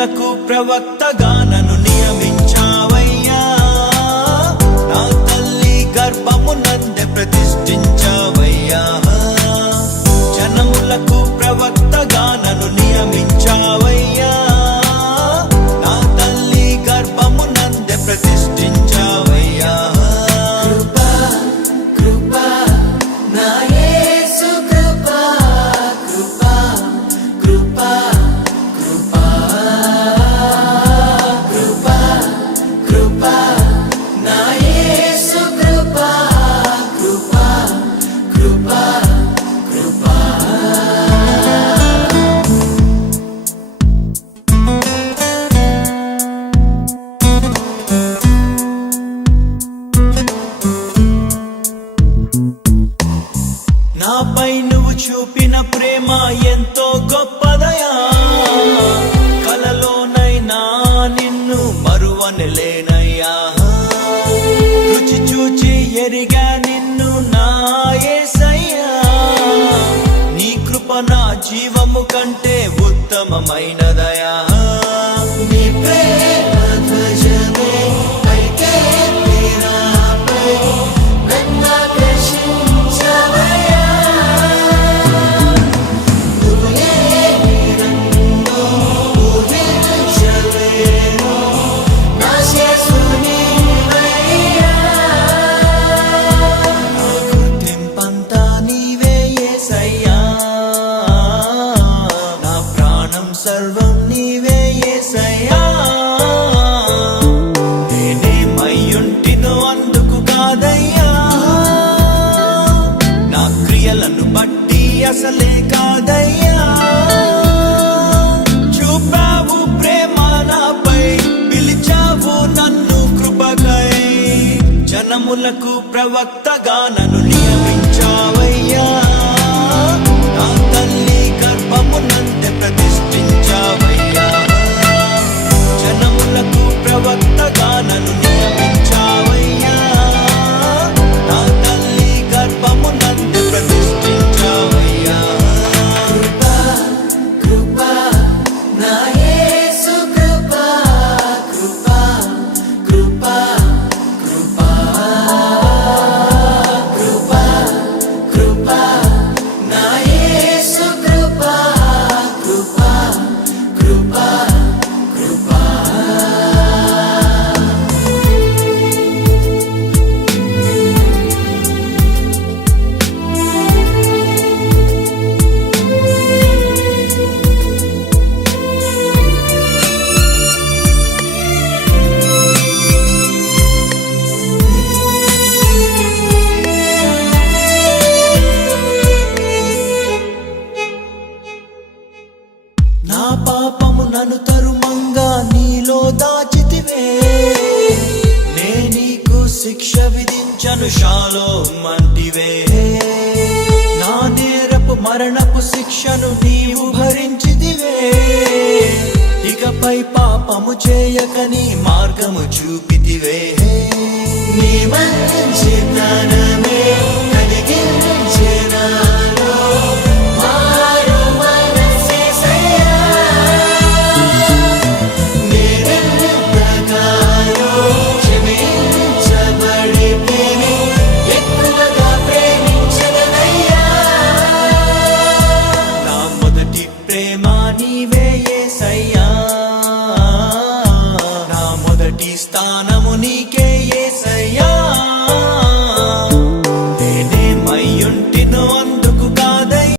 జనములకు ప్రవక్తగా నన్ను నియమించావయ్యా. నా తల్లి గర్భమునందే ప్రతిష్ఠించావయ్యా. జనములకు ప్రవక్తగా నన్ను నియమించావయ్యా. నా తల్లి గర్భమునందే ప్రతిష్ఠించావయ్యా. నాపై నువ్వు చూపిన ప్రేమ ఎంతో గొప్పదయా. కలలోనైనా నిన్ను మరువనలేనయ్యా. రుచి చూచి ఎరిగా నిన్ను నా యేసయ్యా. నీ కృప నా జీవము కంటే ఉత్తమమైనదయా. నీ ప్రేమ ధ్వజమే సర్వం నీవే యేసయ్యా. నేనేమయ్యుంటినో అందుకు కాదయ్యా. నా క్రియలను బట్టి అసలే కాదయ్యా. చూపావు ప్రేమ నాపై, పిలిచావు నన్ను కృపకై. జనములకు ప్రవక్తగా నన్ను నియమించావయ్యా. నా తల్లి గర్భమునందే ప్రతిష్ఠించావయ్యా. జనములకు ప్రవక్తగా నన్ను నియమించావయ్యా. నా తల్లి గర్భమునందే ప్రతిష్ఠించావయ్యా. కృపా నా యేసు కృపా, కృపా కృపా కృపా కృపా కృపా నా యేసు కృపా, కృపా కృపా కృపా. నా పాపము నన్ను తరుమంగా నీలో దాచితివే. నే నీకు శిక్ష విధించను షాలోమ్ అంటివే. నా నేరపు మరణపు శిక్షను నీవు భరించితివే. ఇకపై పాపము చేయక నీ మార్గము చూపితివే. నీ మంచి జ్ఞానమే కలిగించే నాలో మారు మనసేసయ్యా. నేనెంతగానో క్షమించబడితిని, ఎక్కువగా ప్రేమించదనయ్యా. నా మొదటి ప్రేమ నీవే యేసయ్యా. నా మొదటి స్థానము నీకే